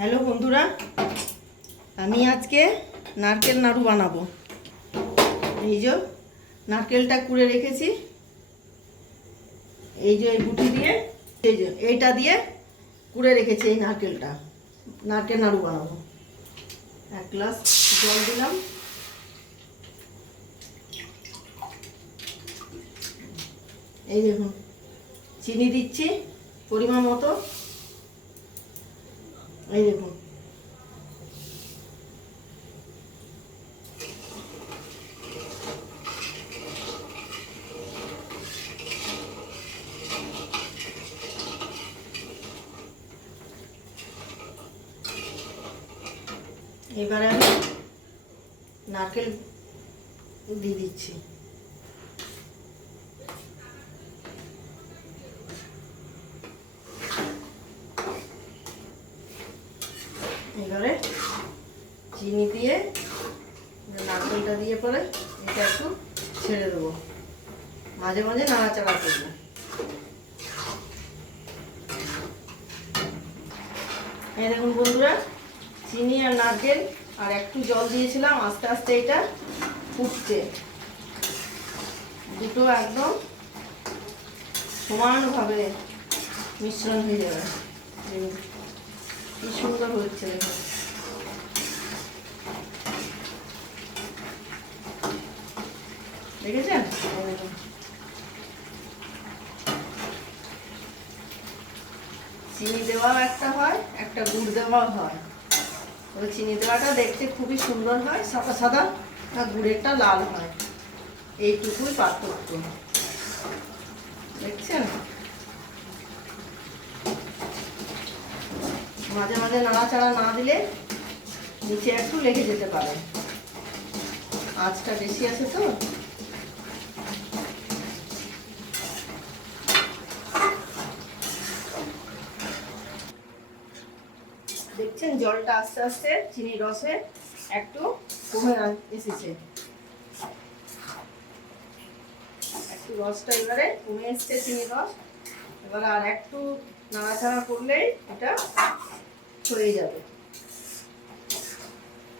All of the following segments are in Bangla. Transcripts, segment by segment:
হ্যালো বন্ধুরা, আমি আজকে নারকেল নাড়ু বানাবো। এই যে নারকেলটা কুড়ে রেখেছি, এই যে এই বুটি দিয়ে, এই যে এইটা দিয়ে কুড়ে রেখেছি। এই নারকেলটা নারকেল নাড়ু বানাবো। 1 গ্লাস জল দিলাম, এই দেখুন চিনি দিচ্ছি পরিমাণ মতো, এই দেখুন এবারে আমি নারকেল দিয়ে দিচ্ছি। এবারে চিনি দিয়ে নারকেলটা দিয়ে পরে এটা একটু ছেড়ে দেবো, মাঝে মাঝে নাড়াচাড়া করবো। এই দেখুন বন্ধুরা, চিনি আর নারকেল আর একটু জল দিয়েছিলাম, আস্তে আস্তে এটা ফুটছে। দুটো একদম সমানভাবে মিশ্রণ হয়ে যাবে। কি সুন্দর হচ্ছে দেখুন। দেখেছেন? চিনি দেওয়াও একটা হয়, একটা গুড় দেওয়াও হয়। তবে চিনি দেওয়াটা দেখতে খুবই সুন্দর হয়, সাদা সাদা, আর গুড়েরটা লাল হয়। এইটুকুই পার্থক্য, দেখছেন? মাঝে মাঝে নাড়াচাড়া না দিলে নিচে একটু লেগে যেতে পারে, আঁচটা বেশি আছে তো। দেখছেন জলটা আস্তে আস্তে চিনির রসে একটু কমে এসেছে, একটু রসটা এবারে কমে এসছে চিনির রস। এবারে আর একটু নাড়াচাড়া করলেই এটা হয়ে যাবে।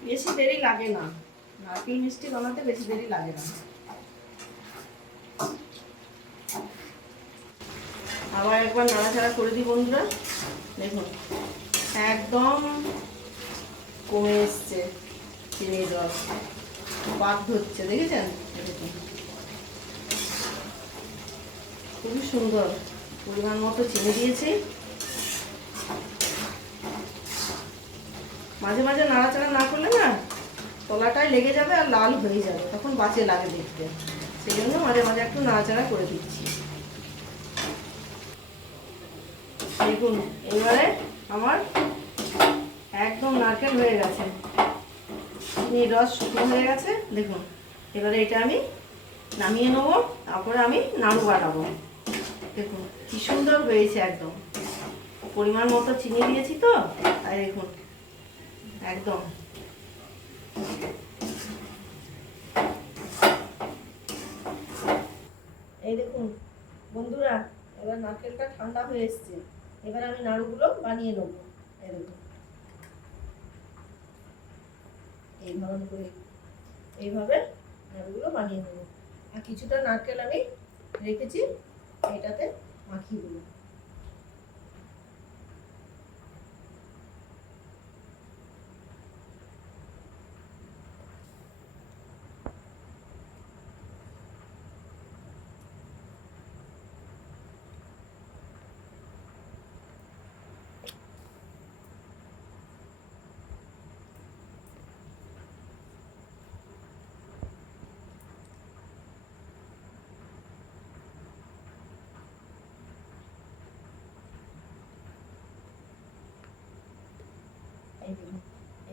বেশি দেরি লাগে না, নারকেল মিষ্টি বানাতে বেশি দেরি লাগে না। আবার একবার নাড়াচাড়া করে দিই বন্ধুরা, দেখুন একদম কমে এসছে চিনির রস, বাদ হচ্ছে, দেখেছেন? দেখুন খুবই সুন্দর, পরিমাণ মতো চিনি দিয়েছি। মাঝে মাঝে নাড়াচাড়া না করলে না তলাটায় লেগে যাবে আর লাল হয়ে যাবে, তখন বাজে লাগে দেখতে। সেই জন্য মাঝে মাঝে একটু নাড়াচাড়া করে দিচ্ছি। দেখুন এবারে আমার একদম নারকেল হয়ে গেছে, চিনির রস শুকনো হয়ে গেছে। দেখুন এবারে এটা আমি নামিয়ে নেবো, তারপরে আমি নাড়ু বানাবো। দেখুন কি সুন্দর হয়েছে, একদম পরিমাণ মতো চিনি দিয়েছি তো, তাই দেখুন একদম। এই দেখুন বন্ধুরা, এবার নারকেলটা ঠান্ডা হয়ে এসছে, এবার আমি নাড়ুগুলো বানিয়ে নেবো। এই দেখুন এইভাবে নাড়ুগুলো বানিয়ে নেবো। আর কিছুটা নারকেল আমি রেখেছি, এটাতে মাখিয়ে দেবো।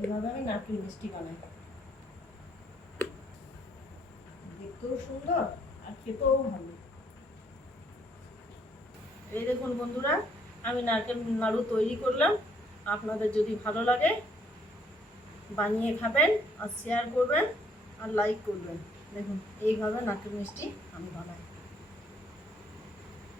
এইভাবে আমি নারকেল মিষ্টি বানাই, দেখতেও সুন্দর আর খেতেও ভালো। এই দেখুন বন্ধুরা, আমি নারকেল নাড়ু তৈরি করলাম। আপনাদের যদি ভালো লাগে বানিয়ে খাবেন, আর শেয়ার করবেন, আর লাইক করবেন। দেখুন এইভাবে নারকেল মিষ্টি আমি বানাই।